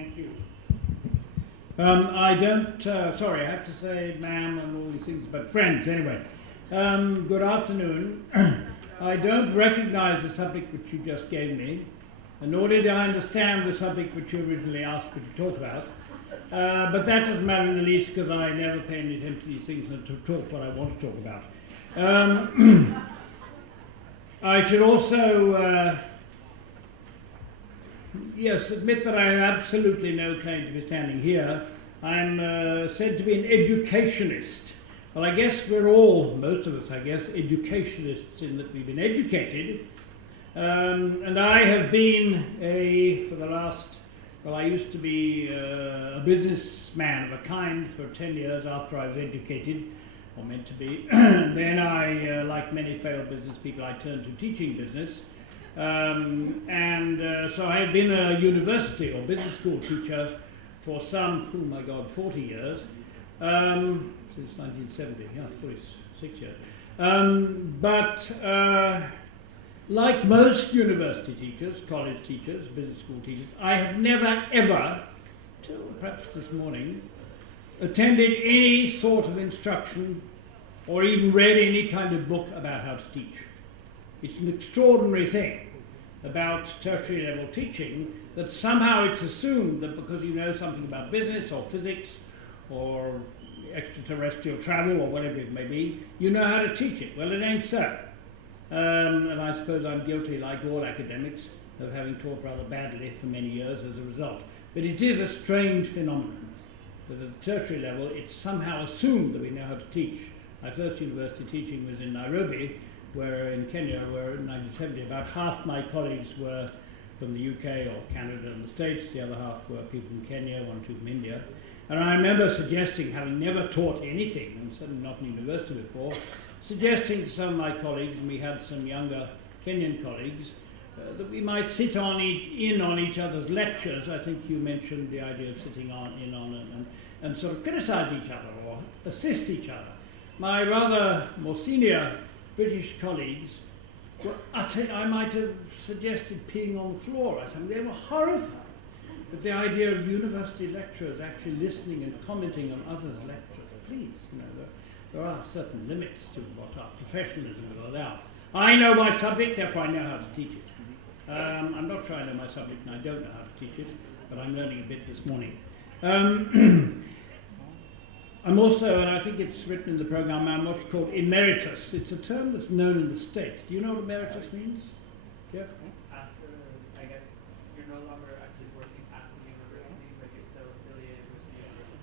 Thank you. I don't, sorry, I have to say ma'am and all these things, but friends anyway. Good afternoon. I don't recognize the subject which you just gave me, and nor did I understand the subject which you originally asked me to talk about. But that doesn't matter in the least, because I never pay any attention to these things and to talk what I want to talk about. I should also, yes, admit that I have absolutely no claim to be standing here. I'm said to be an educationist. Well, I guess we're all, most of us, I guess, educationists in that we've been educated. And I have been for the last, well, I used to be a businessman of a kind for 10 years after I was educated, or meant to be. And then I, like many failed business people, I turned to teaching business. So I have been a university or business school teacher for some, oh my God, 40 years, since 1970, yeah, 46 years. Like most university teachers, college teachers, business school teachers, I have never ever, till perhaps this morning, attended any sort of instruction or even read any kind of book about how to teach. It's an extraordinary thing about tertiary level teaching that somehow it's assumed that because you know something about business or physics or extraterrestrial travel or whatever it may be, you know how to teach it. Well, it ain't so. And I suppose I'm guilty, like all academics, of having taught rather badly for many years as a result. But it is a strange phenomenon that at the tertiary level it's somehow assumed that we know how to teach. My first university teaching was in Nairobi, where in Kenya, where in 1970 about half my colleagues were from the UK or Canada and the States, the other half were people from Kenya, one or two from India. And I remember suggesting, having never taught anything, and certainly not in university before, suggesting to some of my colleagues, and we had some younger Kenyan colleagues, that we might sit in on each other's lectures. I think you mentioned the idea of sitting in on and sort of criticize each other or assist each other. My rather more senior British colleagues were I might have suggested peeing on the floor or something. They were horrified at the idea of university lecturers actually listening and commenting on others' lectures. Please, there are certain limits to what our professionalism will allow. I know my subject, therefore I know how to teach it. I'm not sure I know my subject and I don't know how to teach it, but I'm learning a bit this morning. I'm also, and I think it's written in the program, I'm what's called emeritus. It's a term that's known in the States. Do you know what emeritus means, Jeff? After, I guess, you're no longer actually working at the university, but you're still affiliated with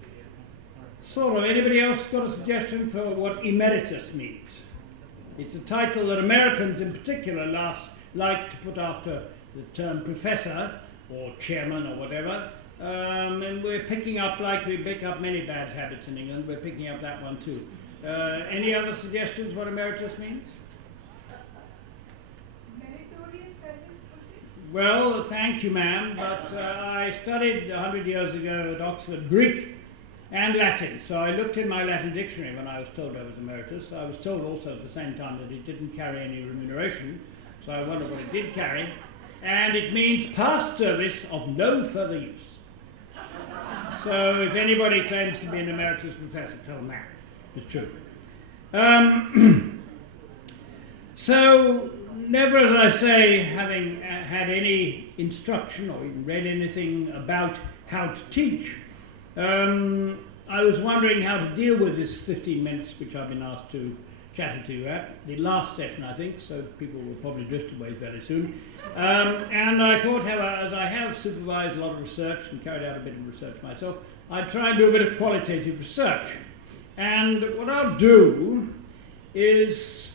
the university. Sort of. Anybody else got a suggestion for what emeritus means? It's a title that Americans in particular like to put after the term professor or chairman or whatever. And we're picking up, like we pick up many bad habits in England, we're picking up that one too. Any other suggestions what emeritus means? Meritorious service. Well, thank you, ma'am, but I studied 100 years ago at Oxford Greek and Latin, so I looked in my Latin dictionary when I was told I was emeritus. I was told also at the same time that it didn't carry any remuneration, so I wondered what it did carry, and it means past service of no further use. So if anybody claims to be an emeritus professor, tell them that. It's true. So never, as I say, having had any instruction or even read anything about how to teach, I was wondering how to deal with this 15 minutes which I've been asked to chat to you at, the last session I think, so people will probably drift away very soon. And I thought, as I have supervised a lot of research and carried out a bit of research myself, I'd try and do a bit of qualitative research. And what I'll do is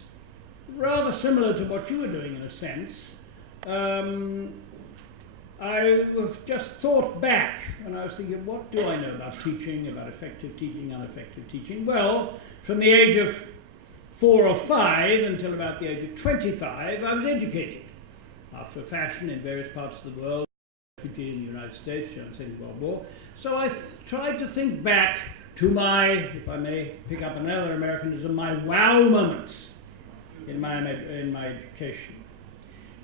rather similar to what you were doing in a sense. I have just thought back, and I was thinking, what do I know about teaching, about effective teaching, ineffective teaching? Well, from the age of 4 or 5 until about the age of 25, I was educated, after a fashion in various parts of the world, refugee in the United States during the Second World War. So I tried to think back to my, if I may pick up another Americanism, my wow moments in my education.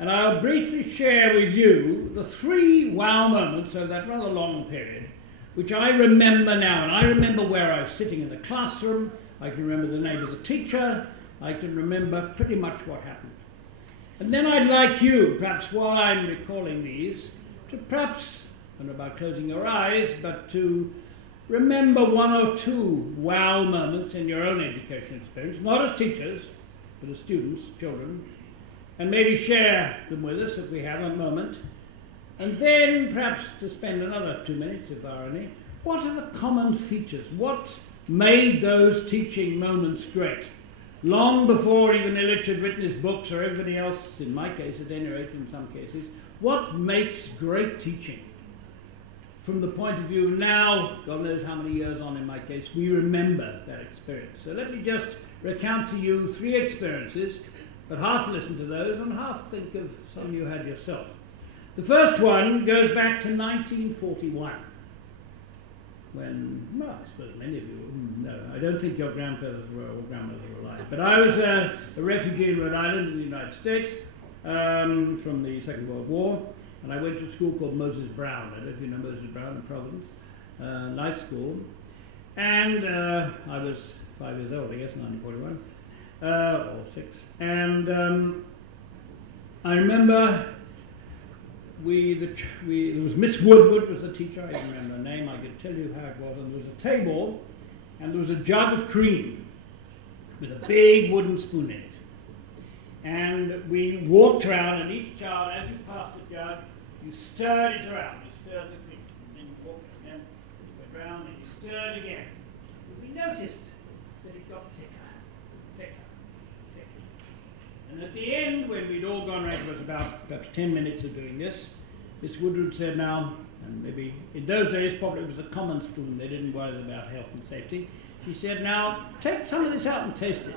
And I'll briefly share with you the 3 wow moments of that rather long period, which I remember now. And I remember where I was sitting in the classroom, I can remember the name of the teacher, I can remember pretty much what happened. And then I'd like you, perhaps while I'm recalling these, to perhaps, I don't know about closing your eyes, but to remember 1 or 2 wow moments in your own education experience, not as teachers, but as students, children, and maybe share them with us if we have a moment. And then perhaps to spend another 2 minutes, if there are any, what are the common features? What made those teaching moments great? Long before even Illich had written his books, or everybody else, in my case at any rate, in some cases, what makes great teaching? From the point of view now, God knows how many years on in my case, we remember that experience. So let me just recount to you 3 experiences, but half listen to those and half think of some you had yourself. The first one goes back to 1941. When, well, I suppose many of you, no, I don't think your grandfathers were or grandmothers were alive. But I was a refugee in Rhode Island in the United States from the Second World War, and I went to a school called Moses Brown. I don't know if you know Moses Brown in Providence. Nice school. And I was 5 years old, I guess, 1941, or 6. And I remember there was Miss Woodward was the teacher. I don't remember her name. I could tell you how it was. And there was a table, and there was a jug of cream with a big wooden spoon in it. And we walked around, and each child, as you passed the jug, you stirred it around. You stirred the cream. And then you walked again, went round, and you stirred again. And we noticed that it got thicker, thicker, thicker. And at the end, when we'd all gone around, it was about perhaps 10 minutes of doing this, Miss Woodward said now, and maybe in those days probably it was a common spoon, they didn't worry about health and safety. She said, now take some of this out and taste it.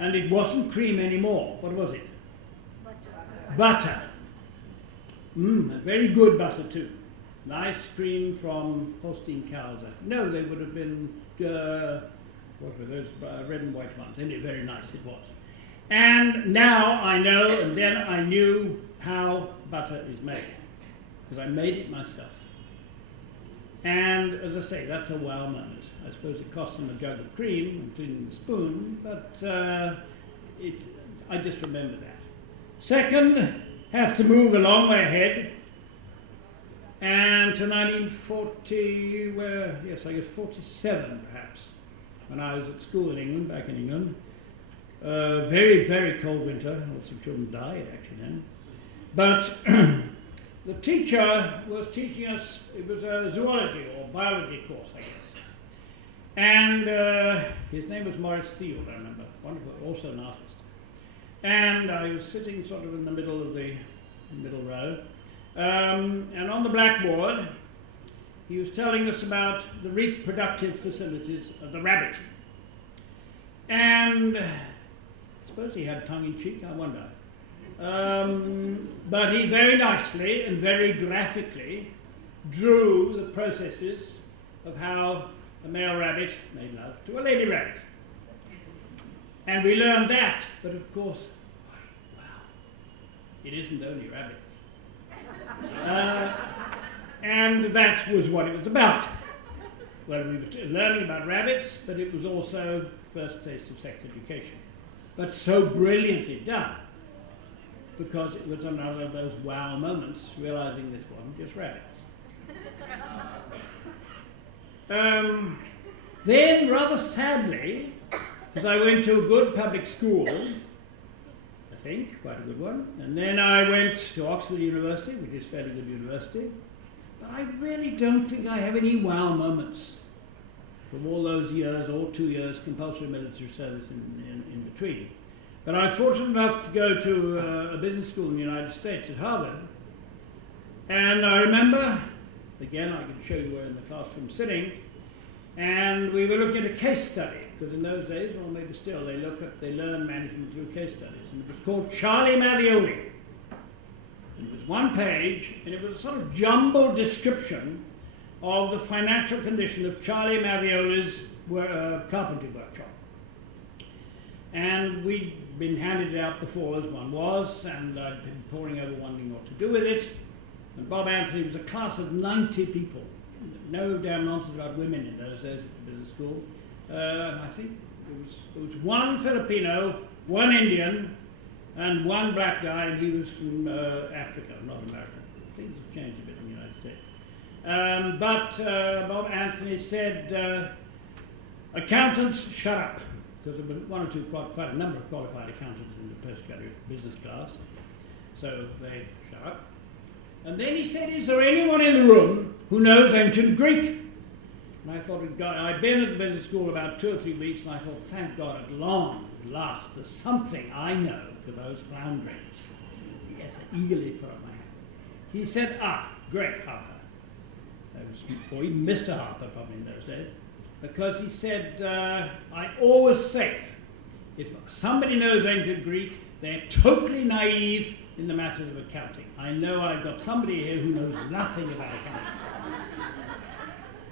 And it wasn't cream anymore. What was it? Butter. Very good butter too. Nice cream from Holstein cows. No, they would have been, what were those, red and white ones. Anyway, very nice it was. And now I know, and then I knew how butter is made, because I made it myself. And as I say, that's a wow moment. I suppose it cost them a jug of cream, including the spoon, but I just remember that. Second, have to move a long way ahead, and to 1940, yes, I guess 47 perhaps, when I was at school in England, back in England. Very, very cold winter. Lots of children died actually then. But the teacher was teaching us, it was a zoology or biology course, I guess. And his name was Maurice Field, I remember. Wonderful, also an artist. And I was sitting sort of in the middle of the middle row. And on the blackboard, he was telling us about the reproductive facilities of the rabbit. And I suppose he had tongue-in-cheek, I wonder. But he very nicely and very graphically drew the processes of how a male rabbit made love to a lady rabbit. And we learned that, but of course, wow, it isn't only rabbits. And that was what it was about. Well, we were learning about rabbits, but it was also first taste of sex education. But so brilliantly done, because it was another of those wow moments, realizing this wasn't just rabbits. Then, rather sadly, because I went to a good public school, I think, quite a good one, and then I went to Oxford University, which is a fairly good university, but I really don't think I have any wow moments from all those years, or 2 years, compulsory military service in between. But I was fortunate enough to go to a business school in the United States at Harvard, and I remember, again, I can show you where in the classroom sitting, and we were looking at a case study, because in those days, or maybe still, they learn management through case studies, and it was called Charlie Mavioli. And it was 1 page, and it was a sort of jumbled description of the financial condition of Charlie Mavioli's carpentry workshop. And we'd been handed it out before, as one was, and I'd been poring over wondering what to do with it. And Bob Anthony was a class of 90 people. No damn nonsense about women in those days at the business school. And I think it was one Filipino, one Indian, and one black guy, and he was from Africa, not America. Things have changed a bit in the United States. But Bob Anthony said, accountants, shut up. Because there were one or two, quite a number of qualified accountants in the postgraduate business class. So they shut up. And then he said, is there anyone in the room who knows ancient Greek? And I thought, I'd been at the business school about 2 or 3 weeks, and I thought, thank God, at last, there's something I know, because I was floundering. Yes, I eagerly put up my hand. He said, great, Harper. Or even Mr. Harper, probably in those days. Because he said, I'm always safe. If somebody knows ancient Greek, they're totally naive in the matters of accounting. I know I've got somebody here who knows nothing about accounting.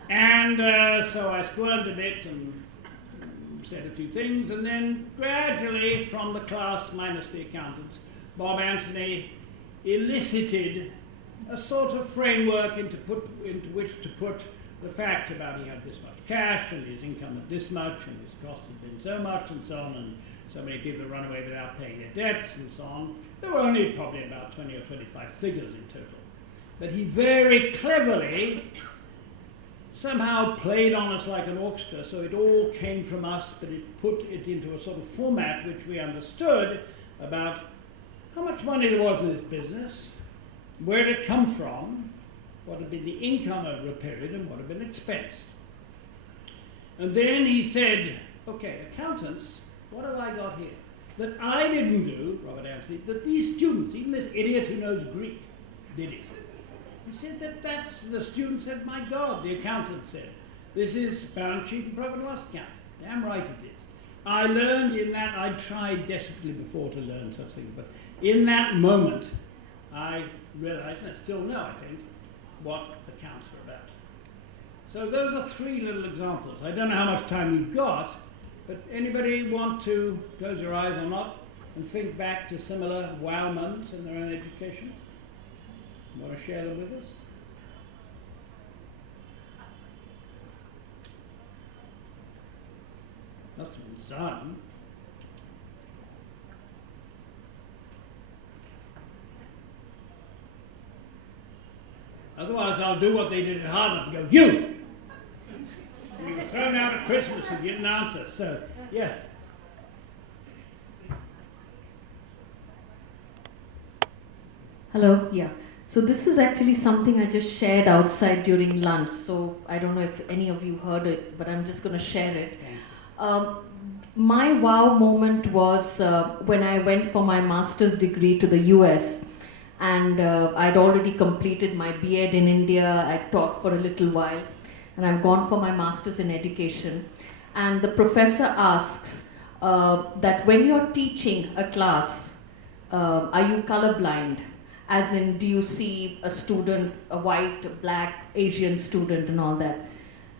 And so I squirmed a bit and said a few things, and then gradually, from the class minus the accountants, Bob Anthony elicited a sort of framework into which to put the fact about he had this much cash and his income at this much and his cost had been so much and so on, and so many people had run away without paying their debts and so on. There were only probably about 20 or 25 figures in total. But he very cleverly somehow played on us like an orchestra, so it all came from us, but it put it into a sort of format which we understood about how much money there was in this business, where it had come from, what had been the income over a period, and what had been expensed. And then he said, okay, accountants, what have I got here? That I didn't do, Robert Anthony, that these students, even this idiot who knows Greek, did it. He said the student said, my God, the accountant said, this is balance sheet and profit and loss account. Damn right it is. I learned in that, I tried desperately before to learn such things, but in that moment, I realized, and I still know, I think, what accounts are about. So those are 3 little examples. I don't know how much time you've got, but anybody want to close your eyes or not and think back to similar wow moments in their own education? You want to share them with us? Must have been some. Otherwise, I'll do what they did at Harvard and go, you! And you were thrown out at Christmas and you didn't answer. So, yes. Hello, yeah. So this is actually something I just shared outside during lunch. So I don't know if any of you heard it, but I'm just going to share it. My wow moment was when I went for my master's degree to the US. And I'd already completed my B.Ed in India. I taught for a little while, and I've gone for my master's in education. And the professor asks that when you're teaching a class, are you colorblind? As in, do you see a student, a white, black, Asian student and all that?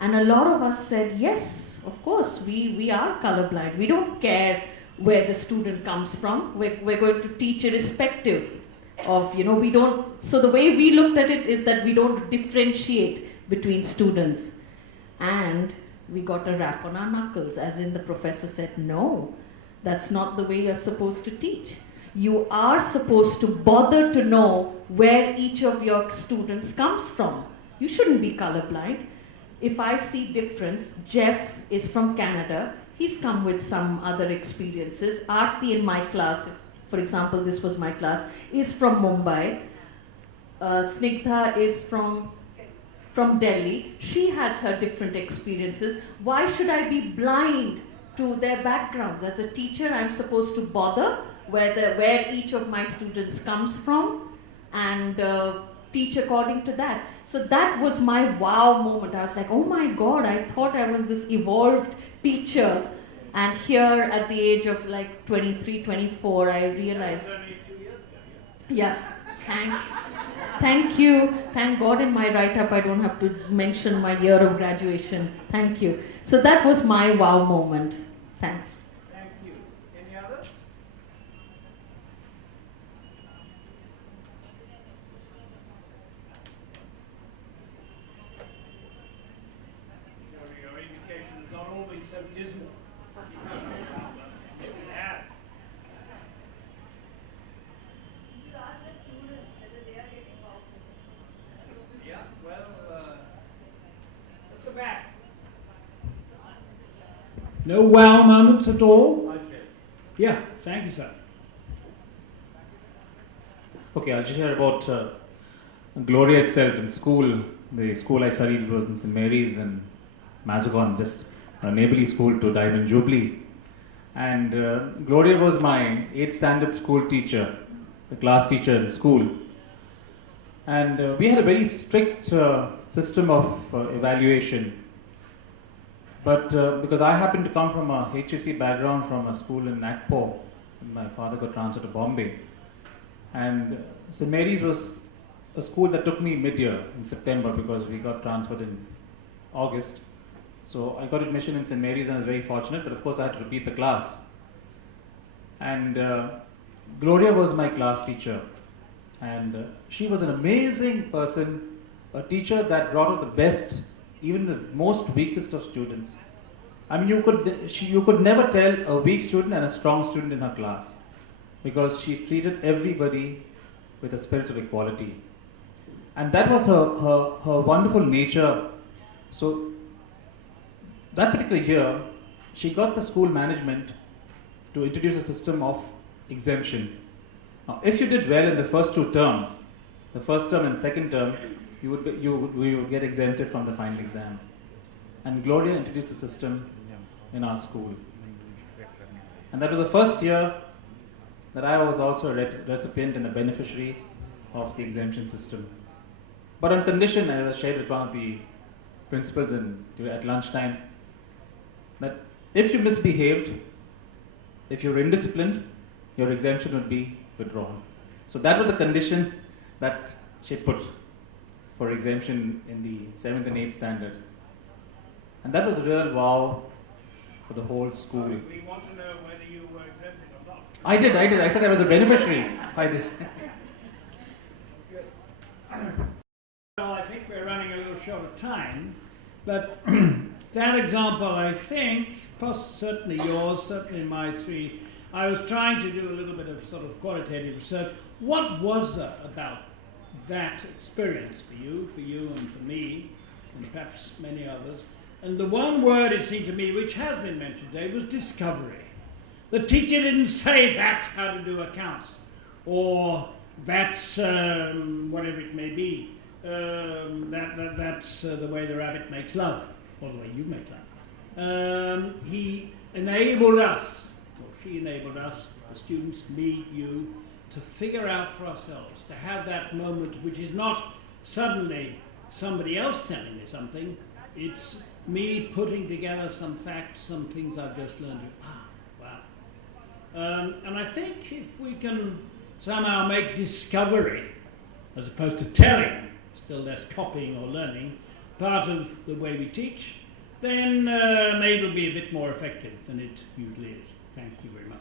And a lot of us said, yes, of course, we are colorblind. We don't care where the student comes from. We're going to teach irrespective of, we don't, so the way we looked at it is that we don't differentiate between students. And we got a rap on our knuckles, as in the professor said, no, that's not the way you're supposed to teach. You are supposed to bother to know where each of your students comes from. You shouldn't be colorblind. If I see difference, Jeff is from Canada, he's come with some other experiences. Aarti in my class, for example, this was my class, is from Mumbai. Snigdha is from Delhi. She has her different experiences. Why should I be blind to their backgrounds? As a teacher, I'm supposed to bother where each of my students comes from and teach according to that. So that was my wow moment. I was like, oh my God, I thought I was this evolved teacher. And here at the age of like 23, 24, I realized. Yeah, thanks. Thank you. Thank God in my write-up I don't have to mention my year of graduation. Thank you. So that was my wow moment. Thanks. Thank you. No wow moments at all? I'll share. Yeah, thank you, sir. Okay, I'll just share about Gloria itself in school. The school I studied was in St. Mary's in Mazagon, just a neighborly school to Diamond Jubilee. And Gloria was my 8th standard school teacher, the class teacher in school. And we had a very strict system of evaluation. But because I happened to come from a HSC background from a school in Nagpur, and my father got transferred to Bombay. And St. Mary's was a school that took me mid-year in September because we got transferred in August. So I got admission in St. Mary's and I was very fortunate, but of course I had to repeat the class. And Gloria was my class teacher. And she was an amazing person, a teacher that brought out the best, even the most weakest of students. I mean, you could never tell a weak student and a strong student in her class, because she treated everybody with a spirit of equality. And that was her wonderful nature. So that particular year, she got the school management to introduce a system of exemption. Now, if you did well in the first 2 terms, the first term and second term, you would get exempted from the final exam. And Gloria introduced a system in our school. And that was the first year that I was also a recipient and a beneficiary of the exemption system. But on condition, as I shared with one of the principals at lunchtime, that if you misbehaved, if you were indisciplined, your exemption would be withdrawn. So that was the condition that she put for exemption in the 7th and 8th standard. And that was a real wow for the whole school. We want to know whether you were exempted or not. I did. I said I was a beneficiary. I did. Well, I think we're running a little short of time, but that example, I think, certainly yours, certainly my 3, I was trying to do a little bit of sort of qualitative research. What was there about that experience for you and for me, and perhaps many others? And the one word, it seemed to me, which has been mentioned today, was discovery. The teacher didn't say that's how to do accounts, or that's whatever it may be. That's the way the rabbit makes love, or the way you make love. He enabled us, or she enabled us, the students, me, you, to figure out for ourselves, to have that moment which is not suddenly somebody else telling me something, it's me putting together some facts, some things I've just learned. Wow. And I think if we can somehow make discovery, as opposed to telling, still less copying or learning, part of the way we teach, then maybe it'll be a bit more effective than it usually is. Thank you very much.